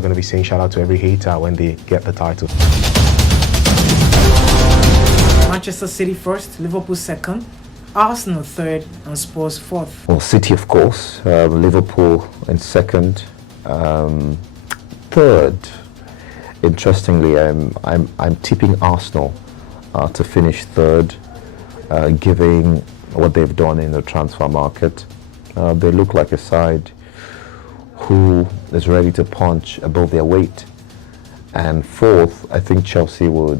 are going to be saying shout out to every hater when they get the title. Manchester City first, Liverpool second, Arsenal third, and Spurs fourth. Well, City, of course, Liverpool in second, third. Interestingly, I'm tipping Arsenal to finish third, given what they've done in the transfer market. They look like a side who is ready to punch above their weight. And fourth, I think Chelsea will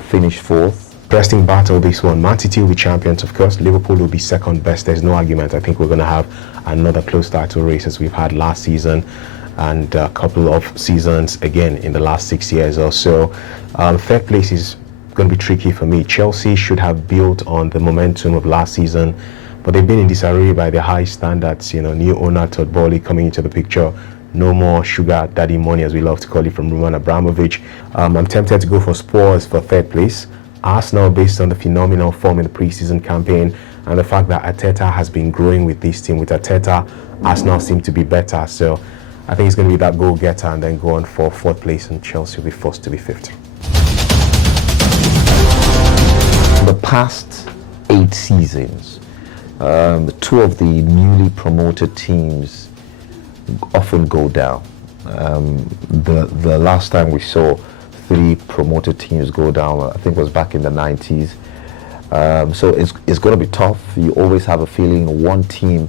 finish fourth. Interesting battle this one. Man City will be champions, of course. Liverpool will be second best. There's no argument. I think we're going to have another close title race as we've had last season and a couple of seasons again in the last 6 years or so. Third place is going to be tricky for me. Chelsea should have built on the momentum of last season, but they've been in disarray by their high standards. You know, new owner Todd Boehly coming into the picture. No more sugar daddy money, as we love to call it, from Roman Abramovich. I'm tempted to go for Spurs for third place. Arsenal, based on the phenomenal form in the preseason campaign and the fact that Arteta has been growing with this team. With Arteta, Arsenal seem to be better. So I think it's going to be that goal-getter and then go on for fourth place, and Chelsea will be forced to be fifth. The past 8 seasons, two of the newly promoted teams often go down. The last time we saw 3 promoted teams go down, I think, was back in the 90s. So it's going to be tough. You always have a feeling one team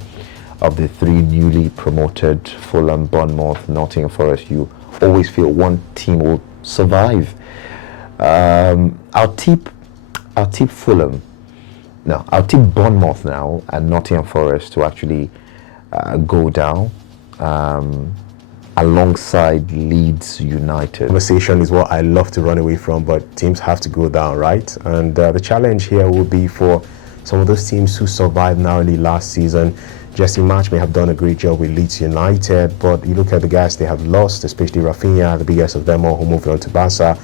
of the 3 newly promoted, Fulham, Bournemouth, Nottingham Forest, you always feel one team will survive. I'll tip Fulham. No, I'll tip Bournemouth now and Nottingham Forest to actually go down. Alongside Leeds United. Conversation is what I love to run away from, but teams have to go down, right? And the challenge here will be for some of those teams who survived narrowly last season. Jesse March may have done a great job with Leeds United, but you look at the guys they have lost, especially Rafinha, the biggest of them all, who moved on to Barca,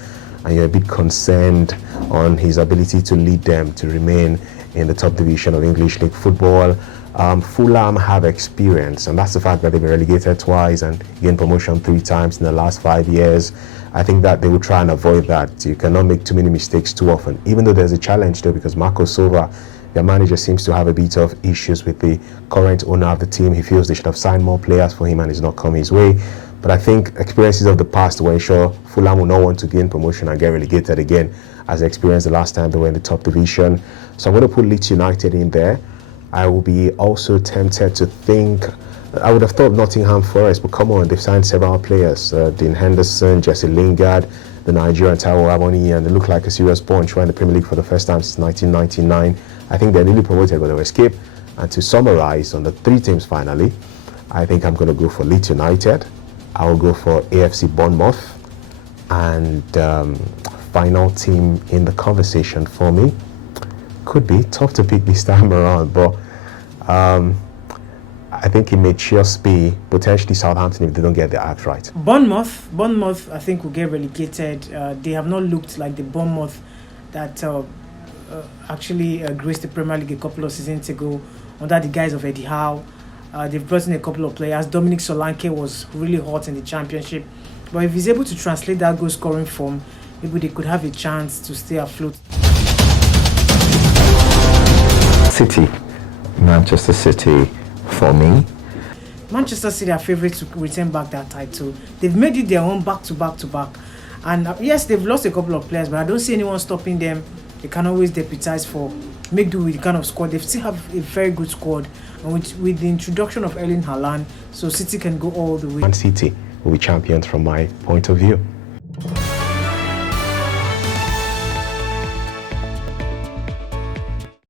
and you're a bit concerned on his ability to lead them to remain in the top division of English League football. Fulham have experience, and that's the fact that they've been relegated twice and gained promotion 3 times in the last 5 years. I think that they will try and avoid that. You cannot make too many mistakes too often, even though there's a challenge though, because Marco Silva, their manager, seems to have a bit of issues with the current owner of the team. He feels they should have signed more players for him and it's not come his way. But I think experiences of the past will ensure Fulham will not want to gain promotion and get relegated again, as they experienced the last time they were in the top division. So I'm going to put Leeds United in there. I will be also tempted to think, I would have thought Nottingham Forest, but come on, they've signed several players. Dean Henderson, Jesse Lingard, the Nigerian Taiwo Awoniyi, and they look like a serious bunch who are in the Premier League for the first time since 1999. I think they're newly promoted, but they'll escape. And to summarize on the 3 teams finally, I think I'm going to go for Leeds United. I will go for AFC Bournemouth. And final team in the conversation for me could be tough to pick this time around, but I think it may just be potentially Southampton if they don't get their act right. Bournemouth, I think will get relegated. They have not looked like the Bournemouth that actually graced the Premier League a couple of seasons ago under the guise of Eddie Howe. They've brought in a couple of players. Dominic Solanke was really hot in the Championship, but if he's able to translate that goal scoring form, maybe they could have a chance to stay afloat. City, Manchester City for me. Manchester City are favourites to return back that title. They've made it their own back to back. And yes, they've lost a couple of players, but I don't see anyone stopping them. They can always deputize for, make do with the kind of squad. They still have a very good squad. And with the introduction of Erling Haaland, so City can go all the way. Man City will be champions from my point of view.